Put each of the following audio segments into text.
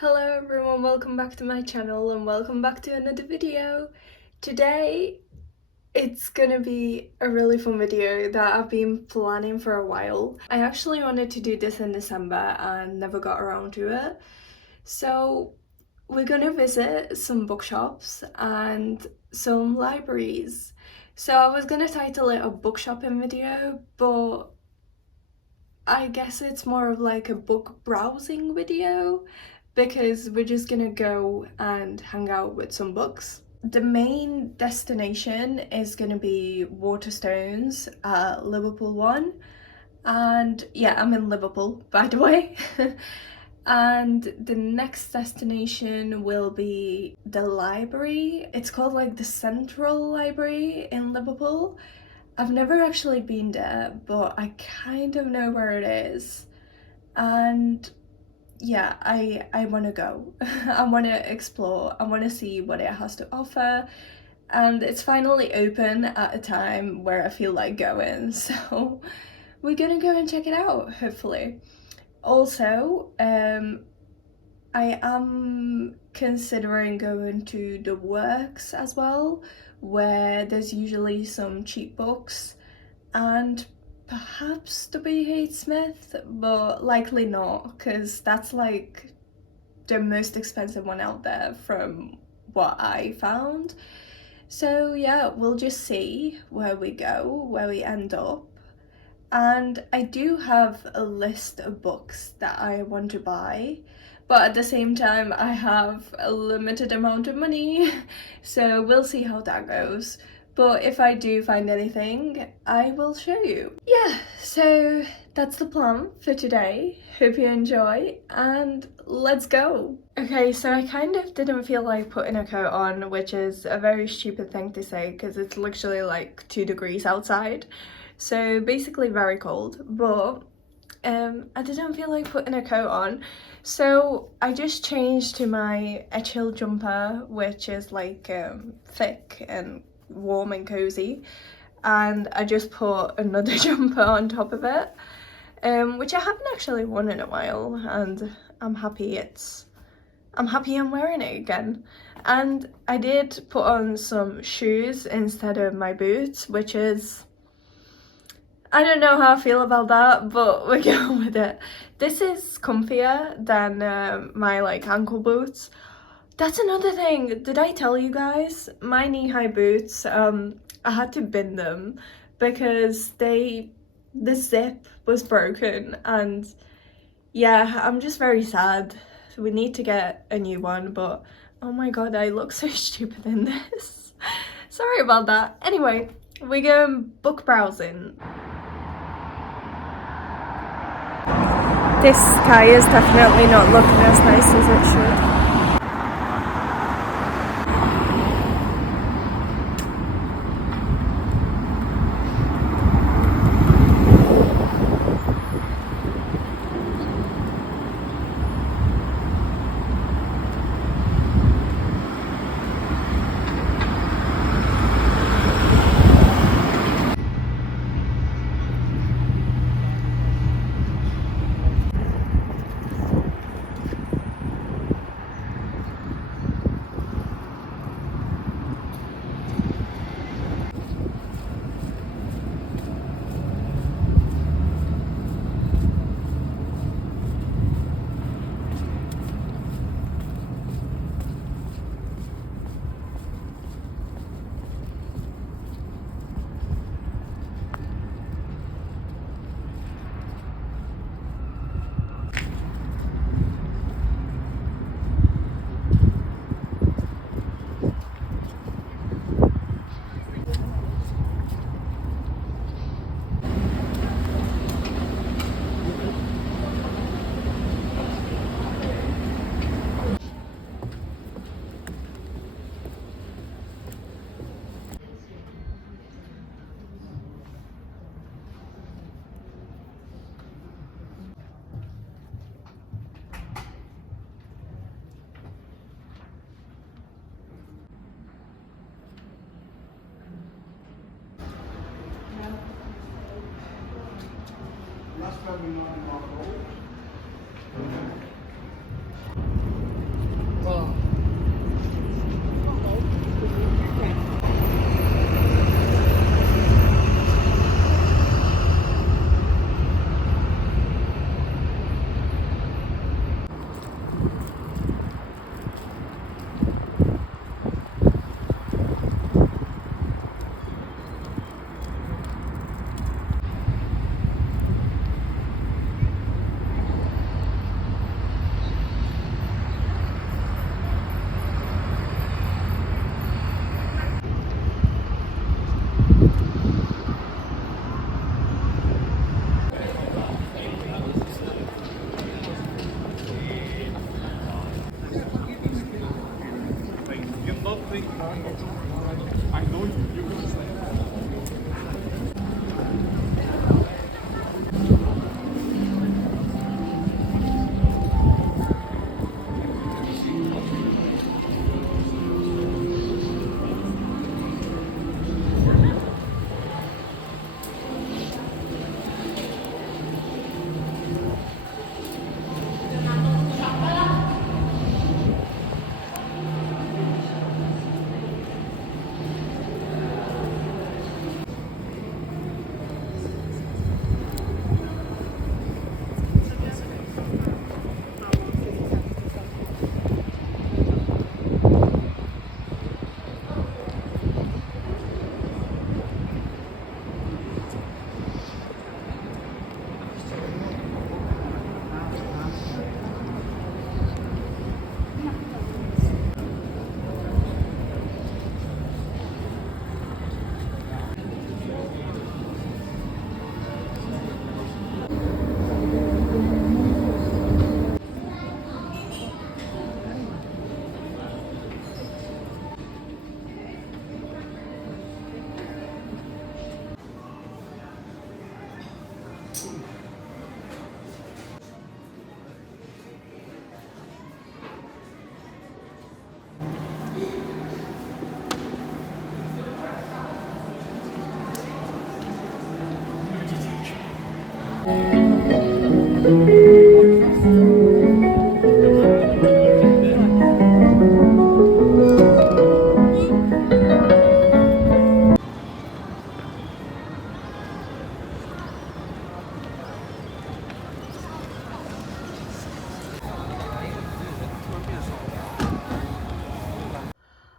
Hello everyone, welcome back to my channel and welcome back to another video. Today it's gonna be a really fun video that I've been planning for a while. I actually wanted to do this in December and never got around to it. So we're gonna visit some bookshops and some libraries. So I was gonna title it a book shopping video, but I guess it's more of like a book browsing video because we're just gonna go and hang out with some books. The main destination is gonna be Waterstones at Liverpool 1. And yeah, I'm in Liverpool, by the way. And the next destination will be the library. It's called like the Central Library in Liverpool. I've never actually been there, but I kind of know where it is. And yeah, I want to go. I want to explore. I want to see what it has to offer. And it's finally open at a time where I feel like going. So we're gonna go and check it out, hopefully. Also, I am considering going to the Works as well, where there's usually some cheap books, and perhaps W.H. Smith, but likely not, because that's like the most expensive one out there from what I found. So yeah, we'll just see where we go, where we end up. And I do have a list of books that I want to buy, but at the same time I have a limited amount of money, so we'll see how that goes. But if I do find anything, I will show you. Yeah, so that's the plan for today. Hope you enjoy and let's go. Okay, so I kind of didn't feel like putting a coat on, which is a very stupid thing to say because it's literally like 2 degrees outside. So basically very cold, but I didn't feel like putting a coat on. So I just changed to my a chill jumper, which is like thick and warm and cozy. And I just put another jumper on top of it, which I haven't actually worn in a while, and I'm happy I'm wearing it again. And I did put on some shoes instead of my boots, which is, I don't know how I feel about that, but we're going with it. This is comfier than my like ankle boots. That's another thing. Did I tell you guys? My knee-high boots, I had to bin them because the zip was broken, and yeah, I'm just very sad. We need to get a new one, but oh my god, I look so stupid in this. Sorry about that. Anyway, we're going book browsing. This sky is definitely not looking as nice as it should.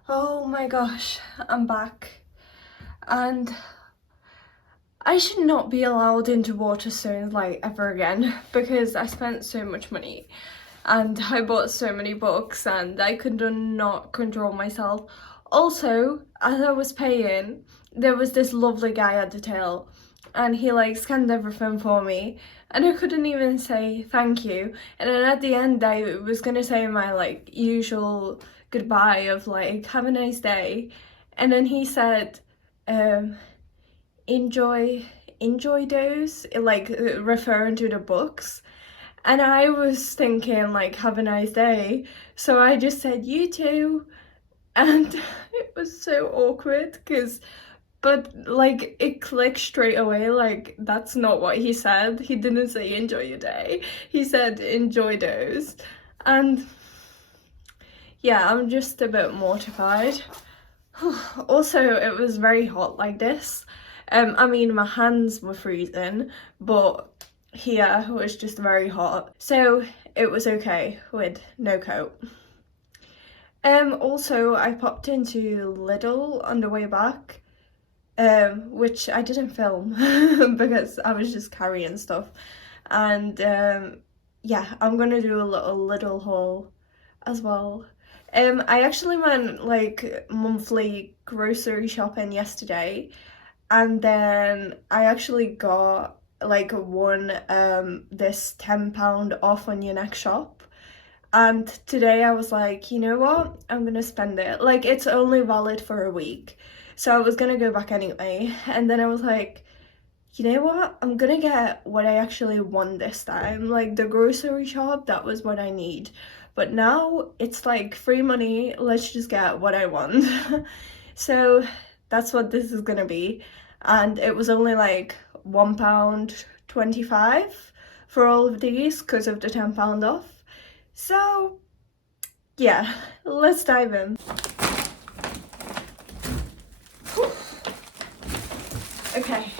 Oh my gosh, I'm back, and I should not be allowed into waterstones like ever again because I spent so much money and I bought so many books and I could not control myself. Also, as I was paying, there was this lovely guy at the till and he like scanned everything for me and I couldn't even say thank you. And then at the end I was gonna say my like usual goodbye of like have a nice day, and then he said enjoy those, like referring to the books. And I was thinking like have a nice day, so I just said you too. And it was so awkward because but like it clicked straight away, like that's not what he said. He didn't say enjoy your day, he said enjoy those. And yeah, I'm just a bit mortified. Also, it was very hot like this. I mean, my hands were freezing, but here it was just very hot. So it was okay with no coat. Also, I popped into Lidl on the way back, which I didn't film because I was just carrying stuff. And yeah, I'm gonna do a little Lidl haul as well. I actually went like monthly grocery shopping yesterday, and then I actually got like one this £10 off on your next shop. And today I was like, you know what, I'm gonna spend it. Like it's only valid for a week, so I was gonna go back anyway. And then I was like, you know what, I'm gonna get what I actually want this time. Like the grocery shop, that was what I need, but now it's like free money, let's just get what I want. So that's what this is gonna be. And it was only like £1.25 for all of these because of the £10 off. So yeah, let's dive in. Okay,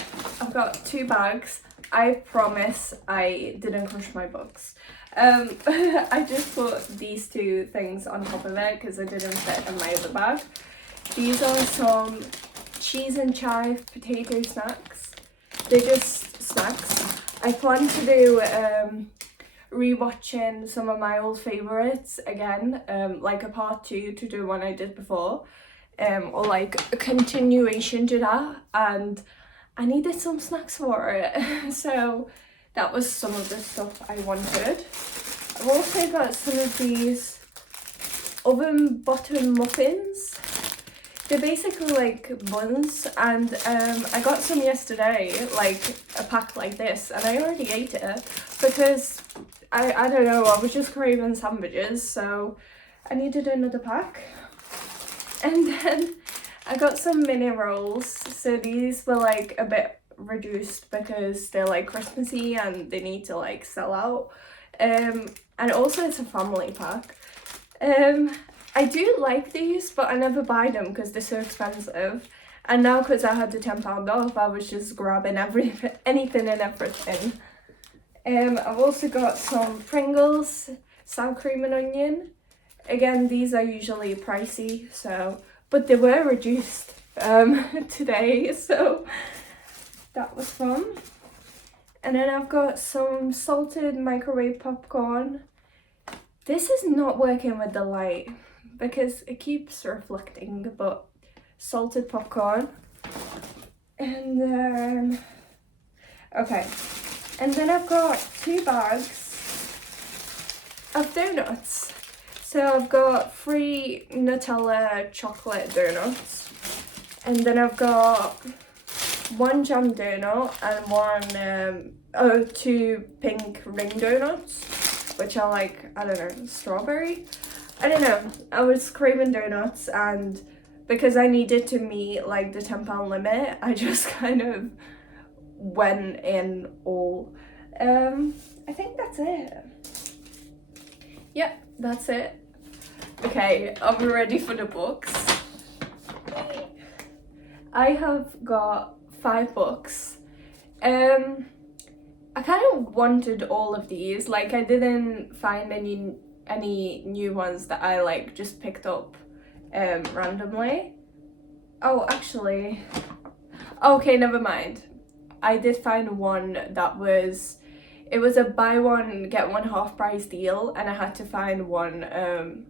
I've got 2 bags. I promise I didn't crush my books. I just put these 2 things on top of it because I didn't fit in my other bag. These are some cheese and chive potato snacks. They're just snacks. I plan to do rewatching some of my old favorites again, like a part 2 to the one I did before, or like a continuation to that, and I needed some snacks for it. So that was some of the stuff I wanted. I've also got some of these oven bottom muffins. They're basically like buns, and I got some yesterday, like a pack like this, and I already ate it because I don't know, I was just craving sandwiches, so I needed another pack. And then I got some mini rolls, so these were like a bit reduced because they're like Christmassy and they need to like sell out. And also it's a family pack. I do like these, but I never buy them because they're so expensive. And now because I had the £10 off, I was just grabbing anything and everything. I've also got some Pringles, sour cream and onion. Again, these are usually pricey, so, but they were reduced today, so that was fun. And then I've got some salted microwave popcorn. This is not working with the light because it keeps reflecting, but salted popcorn. And then, okay. And then I've got 2 bags of donuts. So I've got 3 Nutella chocolate donuts. And then I've got 1 jam donut and 2 pink ring donuts, which are like, I don't know, strawberry? I don't know. I was craving donuts, and because I needed to meet like the £10 limit, I just kind of went in all. I think that's it. Yep, that's it. Okay, are we ready for the books? I have got 5 books. I kind of wanted all of these. Like, I didn't find any new ones that I like just picked up randomly. Oh, actually, okay, never mind. I did find one that was, it was a buy one get one half price deal, and I had to find one,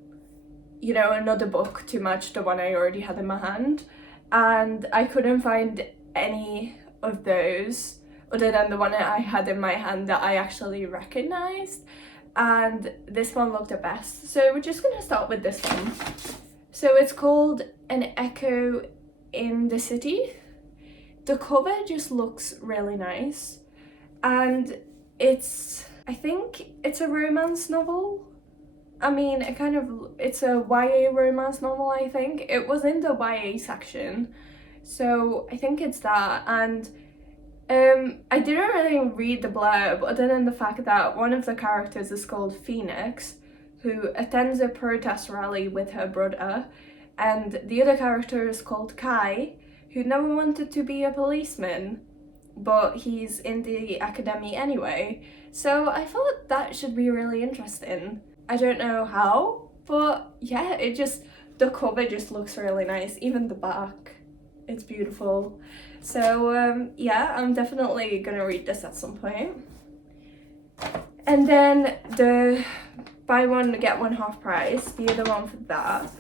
you know, another book to match the one I already had in my hand, and I couldn't find any of those other than the one that I had in my hand that I actually recognized, and this one looked the best. So we're just gonna start with this one. So it's called An Echo in the City. The cover just looks really nice, and I think it's a romance novel. I mean, it's a YA romance novel, I think. It was in the YA section, so I think it's that. And I didn't really read the blurb other than the fact that one of the characters is called Phoenix, who attends a protest rally with her brother, and the other character is called Kai, who never wanted to be a policeman, but he's in the academy anyway. So I thought that should be really interesting. I don't know how, but yeah, the cover just looks really nice. Even the back, it's beautiful. So yeah, I'm definitely gonna read this at some point. And then the buy one get one half price, the other one for that,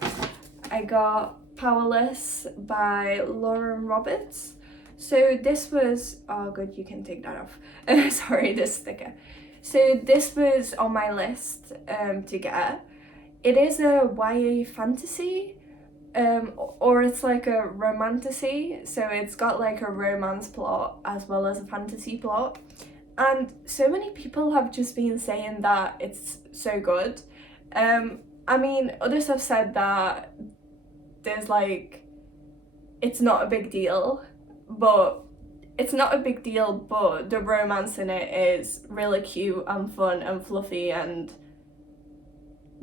I got Powerless by Lauren Roberts. So this was, oh good, you can take that off. Sorry, this sticker. So this was on my list to get. It is a YA fantasy, or it's like a romantasy. So it's got like a romance plot as well as a fantasy plot. And so many people have just been saying that it's so good. I mean, others have said that there's like, it's not a big deal, but it's not a big deal, but the romance in it is really cute and fun and fluffy and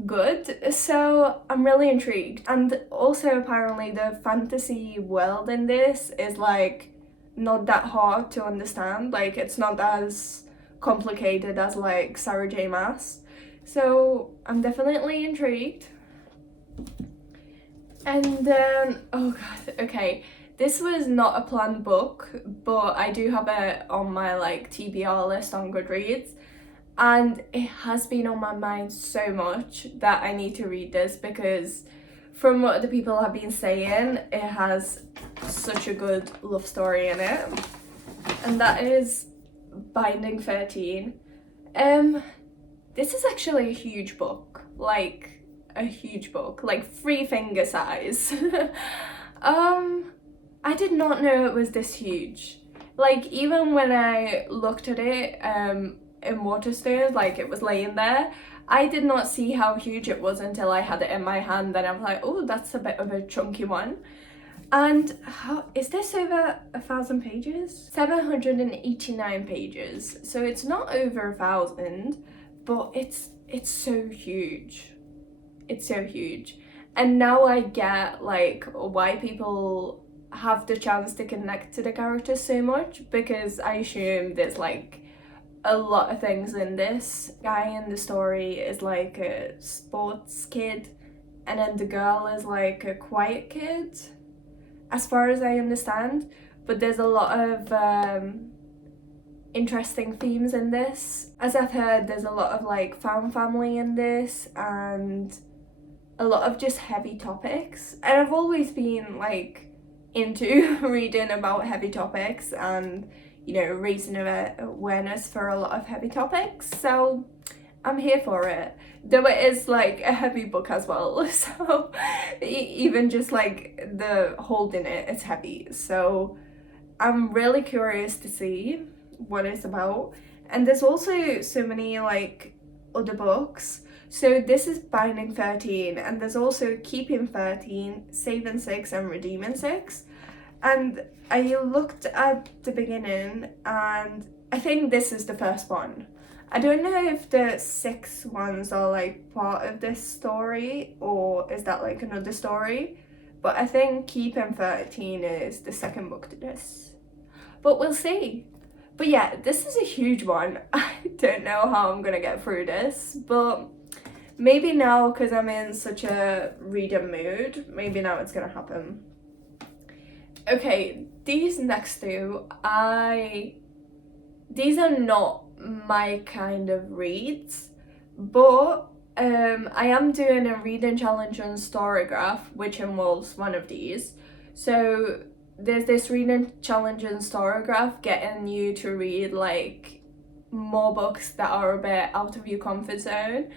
good. So I'm really intrigued. And also apparently the fantasy world in this is like not that hard to understand. Like, it's not as complicated as like Sarah J Maas. So I'm definitely intrigued. And then, oh god, okay, this was not a planned book, but I do have it on my like TBR list on Goodreads, and it has been on my mind so much that I need to read this because from what the people have been saying, it has such a good love story in it, and that is Binding 13. This is actually a huge book, like a huge book, like 3 finger size. I did not know it was this huge. Like, even when I looked at it in waterstones, like it was laying there, I did not see how huge it was until I had it in my hand. Then I was like, oh, that's a bit of a chunky one. And how is this over 1,000 pages? 789 pages. So it's not over 1,000, but it's so huge. It's so huge. And now I get like why people have the chance to connect to the characters so much, because I assume there's like a lot of things in this. The guy in the story is like a sports kid, and then the girl is like a quiet kid, as far as I understand. But there's a lot of interesting themes in this. As I've heard, there's a lot of like found family in this, and a lot of just heavy topics. And I've always been like into reading about heavy topics and, you know, raising awareness for a lot of heavy topics, so I'm here for it. Though it is like a heavy book as well, so even just like the holding it is heavy, so I'm really curious to see what it's about. And there's also so many like other books. So this is Binding 13, and there's also Keeping 13, Saving 6 and Redeeming 6. And I looked at the beginning, and I think this is the first one. I don't know if the 6 ones are like part of this story, or is that like another story, but I think Keeping 13 is the second book to this. But we'll see. But yeah, this is a huge one. I don't know how I'm gonna get through this, but maybe now, because I'm in such a reading mood, maybe now it's gonna happen. Okay, these next two, these are not my kind of reads, but I am doing a reading challenge on Storygraph, which involves one of these. So there's this reading challenge in Storygraph getting you to read like more books that are a bit out of your comfort zone,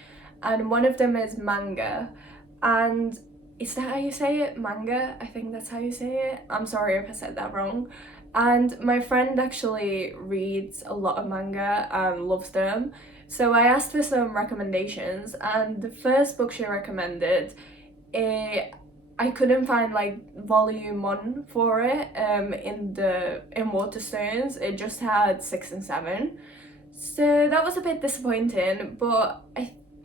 and one of them is manga. And is that how you say it? Manga? I think that's how you say it. I'm sorry if I said that wrong. And my friend actually reads a lot of manga and loves them, so I asked for some recommendations, and the first book she recommended, I couldn't find like volume 1 for it in Waterstones. It just had 6 and 7, so that was a bit disappointing. But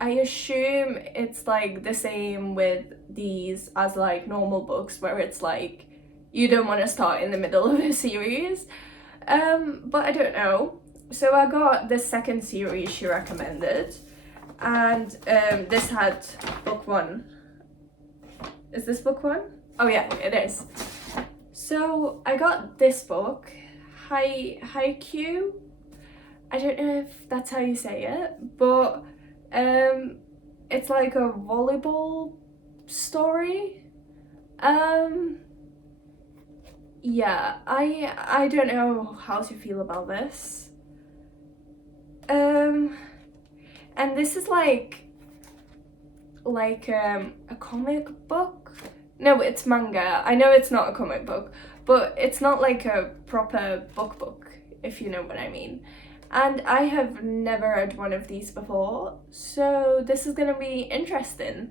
I assume it's like the same with these as like normal books, where it's like you don't want to start in the middle of a series, but I don't know. So I got the second series she recommended, and this had book 1. Is this book 1? Oh yeah, it is. So I got this book, Haikyuu. I don't know if that's how you say it, but it's like a volleyball story. Yeah, I don't know how to feel about this. And this is like a comic book. No, it's manga. I know it's not a comic book, but it's not like a proper book, if you know what I mean. And I have never read one of these before, so this is gonna be interesting.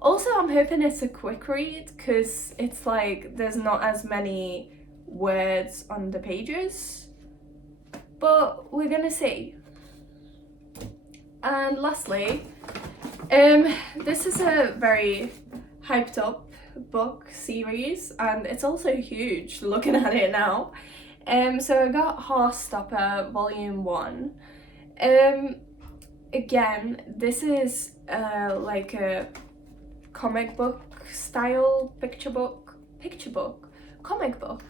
Also, I'm hoping it's a quick read, because it's like there's not as many words on the pages, but we're gonna see. And lastly, this is a very hyped up book series, and it's also huge looking at it now. So I got Heartstopper Volume 1. Again, this is like a comic book style picture book, comic book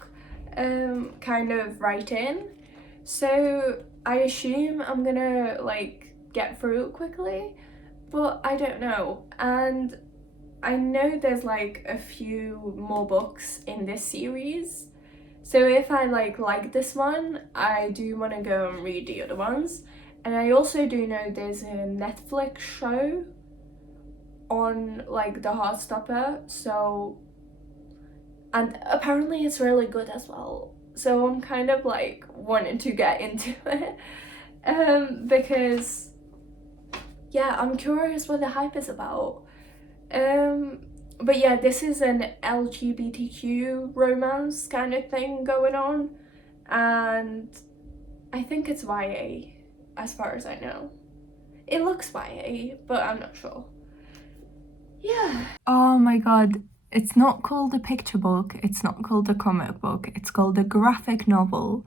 kind of writing. So I assume I'm gonna like get through it quickly, but I don't know. And I know there's like a few more books in this series, so if I like this one, I do want to go and read the other ones. And I also do know there's a Netflix show on like the Heartstopper, so and apparently it's really good as well. So I'm kind of like wanting to get into it, because yeah, I'm curious what the hype is about. But yeah, this is an LGBTQ romance kind of thing going on, and I think it's YA, as far as I know. It looks YA, but I'm not sure. Yeah. Oh my god, it's not called a picture book, it's not called a comic book, it's called a graphic novel.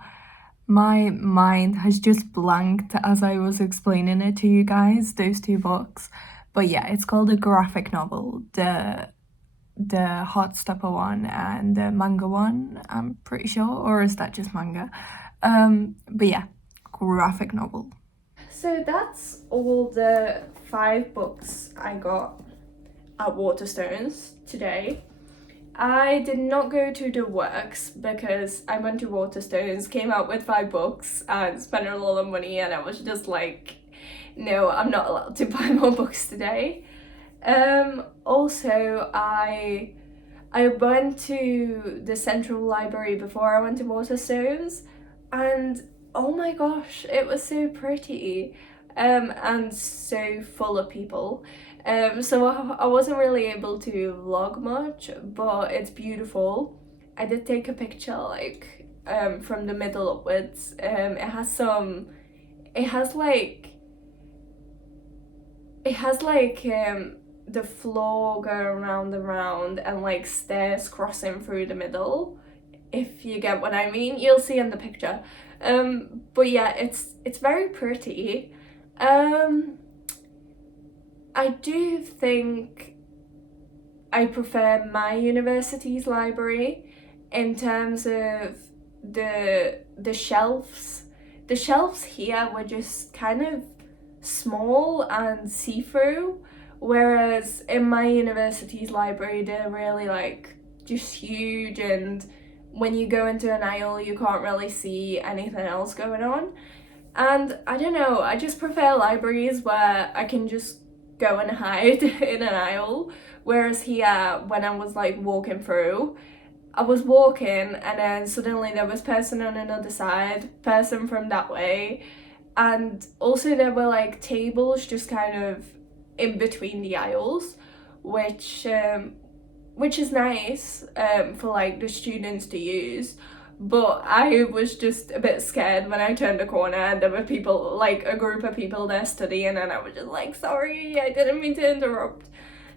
My mind has just blanked as I was explaining it to you guys, those two books. But yeah, it's called a graphic novel. The hot stepper one and the manga one, I'm pretty sure, or is that just manga? But yeah, graphic novel. So that's all the 5 books I got at Waterstones today. I did not go to the works because I went to Waterstones, came out with 5 books and spent a lot of money, and I was just like, no, I'm not allowed to buy more books today. Also, I went to the Central Library before I went to Waterstones, and oh my gosh, it was so pretty, and so full of people. So I wasn't really able to vlog much, but it's beautiful. I did take a picture like from the middle upwards. It has like the floor go around and round and like stairs crossing through the middle, if you get what I mean. You'll see in the picture. But yeah, it's very pretty. I do think I prefer my university's library in terms of the shelves. The shelves here were just kind of small and see-through, whereas in my university's library they're really like just huge, and when you go into an aisle you can't really see anything else going on. And I don't know, I just prefer libraries where I can just go and hide in an aisle, whereas here when I was like walking through, I was walking and then suddenly there was person on another side, person from that way, and also there were like tables just kind of in between the aisles, which is nice for like the students to use. But I was just a bit scared when I turned a corner and there were people, like a group of people there studying, and I was just like, sorry, I didn't mean to interrupt.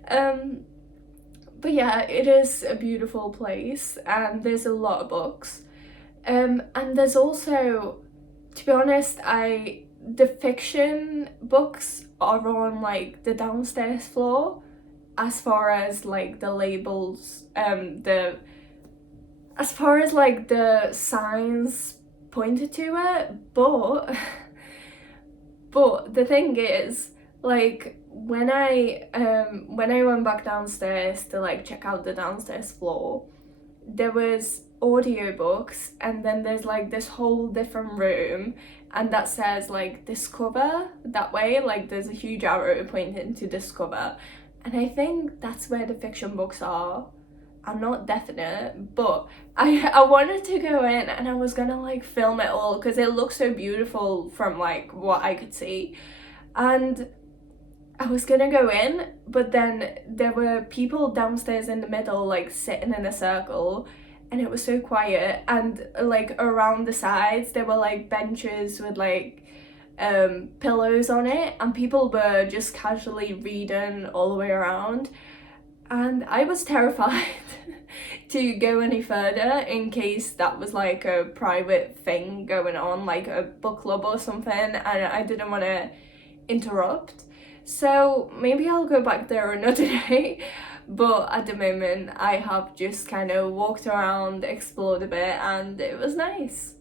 But yeah, it is a beautiful place and there's a lot of books. And there's also, to be honest, the fiction books are on like the downstairs floor, as far as like the labels, as far as like the signs pointed to it. But the thing is, like when I went back downstairs to like check out the downstairs floor, there was audiobooks, and then there's like this whole different room, and that says like discover that way, like there's a huge arrow pointing to discover, and I think that's where the fiction books are. I'm not definite, but I wanted to go in and I was gonna like film it all because it looks so beautiful from like what I could see, and I was gonna go in, but then there were people downstairs in the middle like sitting in a circle, and it was so quiet, and like around the sides there were like benches with like pillows on it, and people were just casually reading all the way around, and I was terrified to go any further in case that was like a private thing going on, like a book club or something, and I didn't want to interrupt. So maybe I'll go back there another day, but at the moment I have just kind of walked around, explored a bit, and it was nice.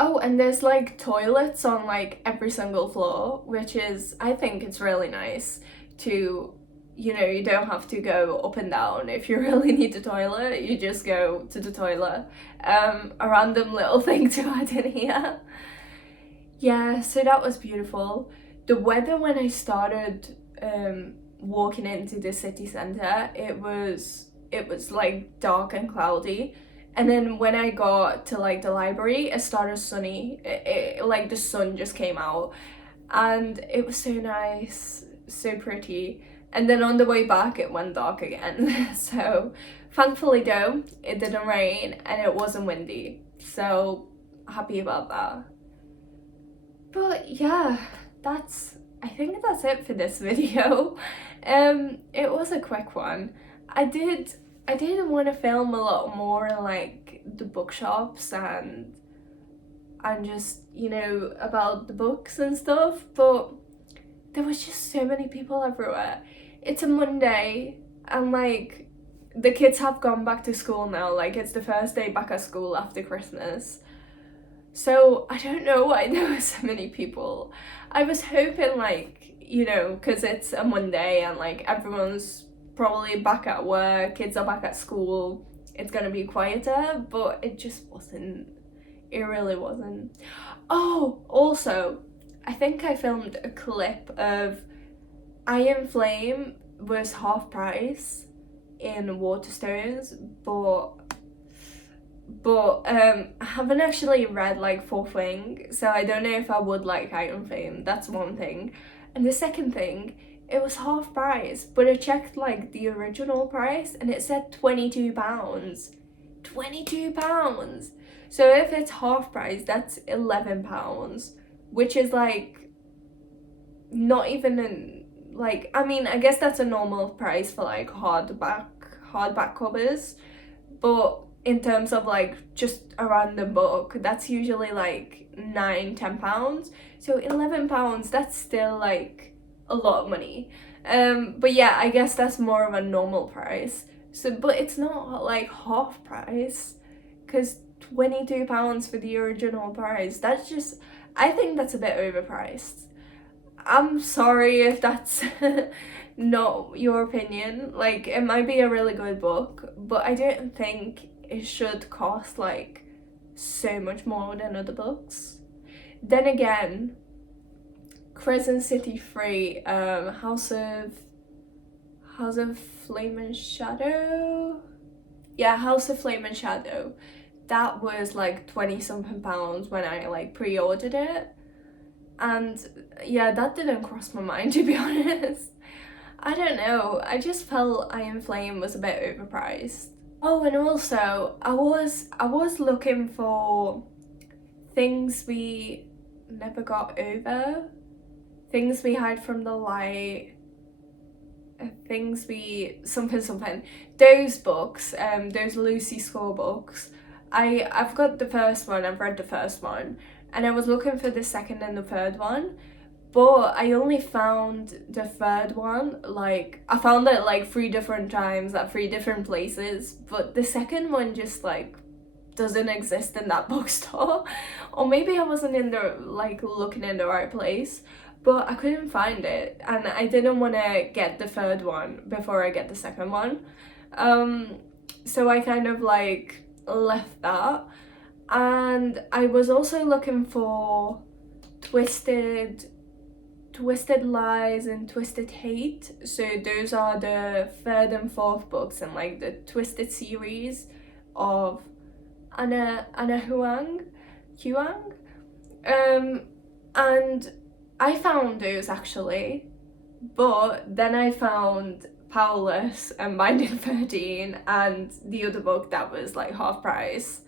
Oh, and there's like toilets on like every single floor, which is, I think it's really nice to, you know, you don't have to go up and down. If you really need a toilet, you just go to the toilet. A random little thing to add in here. Yeah, so that was beautiful. The weather when I started walking into the city centre, it was like dark and cloudy. And then when I got to like the library, it started sunny. Like the sun just came out, and it was so nice, so pretty. And then on the way back, it went dark again. So thankfully though, it didn't rain and it wasn't windy. So happy about that. But yeah, I think that's it for this video. It was a quick one. I did want to film a lot more in like the bookshops and just, you know, about the books and stuff, but there was just so many people everywhere. It's a Monday and like the kids have gone back to school now, like it's the first day back at school after Christmas. So I don't know why there were so many people. I was hoping like, you know, because it's a Monday and like everyone's probably back at work, kids are back at school, it's gonna be quieter, but it just wasn't. It really wasn't. Oh, also, I think I filmed a clip of Iron Flame was half price in Waterstones, but I haven't actually read like Fourth Wing, so I don't know if I would like Iron Flame. That's one thing. And the second thing, it was half price, but I checked like the original price and it said £22. £22. So if it's half price, that's £11, which is like not even an, like, I mean, I guess that's a normal price for like hardback covers, but in terms of like just a random book, that's usually like £9-10. So £11, that's still like a lot of money. But yeah, I guess that's more of a normal price. So, but it's not like half price, because £22 for the original price, that's just, I think that's a bit overpriced. I'm sorry if that's not your opinion. Like, it might be a really good book, but I don't think it should cost like so much more than other books. Then again, Crescent City 3, House of Flame and Shadow? Yeah, House of Flame and Shadow. That was like 20 something pounds when I like pre-ordered it. And yeah, that didn't cross my mind, to be honest. I don't know, I just felt Iron Flame was a bit overpriced. Oh, and also, I was looking for Things We Never Got Over, Things We Hide from the Light, Things We something. Those books, those Lucy Score books. I've got the first one, I've read the first one, and I was looking for the second and the third one, but I only found the third one, like, I found it like 3 different times at 3 different places, but the second one just like doesn't exist in that bookstore. Or maybe I wasn't in the, like, looking in the right place, but I couldn't find it, and I didn't want to get the third one before I get the second one. So I kind of like left that. And I was also looking for Twisted Lies and Twisted Hate. So those are the third and fourth books in like the Twisted series of Anna Huang. And I found those actually, but then I found Powerless and Binding 13 and the other book that was like half price.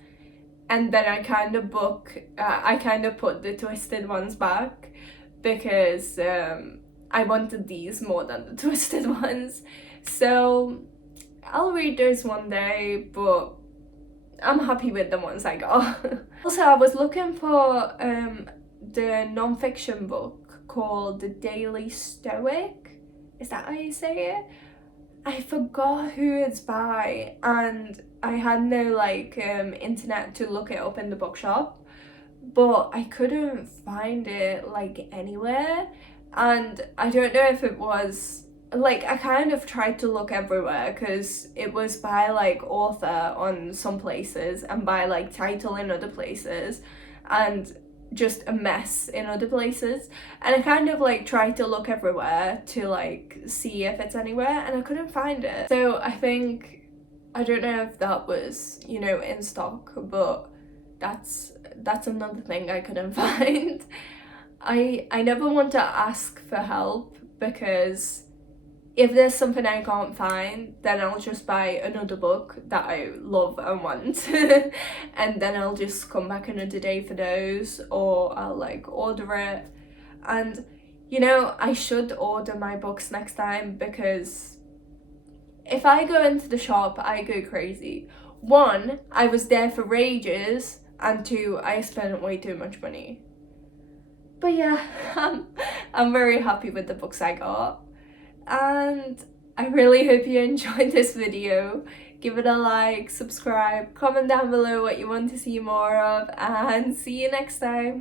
And then I kind of put the Twisted ones back because I wanted these more than the Twisted ones. So I'll read those one day, but I'm happy with the ones I got. Also, I was looking for the non-fiction book called The Daily Stoic. Is that how you say it? I forgot who it's by, and I had no like internet to look it up in the bookshop, but I couldn't find it like anywhere. And I don't know if it was like, I kind of tried to look everywhere because it was by like author on some places and by like title in other places, and just a mess in other places, and I kind of like tried to look everywhere to like see if it's anywhere, and I couldn't find it. So I think, I don't know if that was, you know, in stock, but that's another thing I couldn't find. I never want to ask for help, because if there's something I can't find, then I'll just buy another book that I love and want and then I'll just come back another day for those, or I'll like order it. And you know, I should order my books next time, because if I go into the shop, I go crazy. One, I was there for ages, and two, I spent way too much money. But yeah, I'm very happy with the books I got, and I really hope you enjoyed this video. Give it a like, subscribe, comment down below what you want to see more of, and see you next time.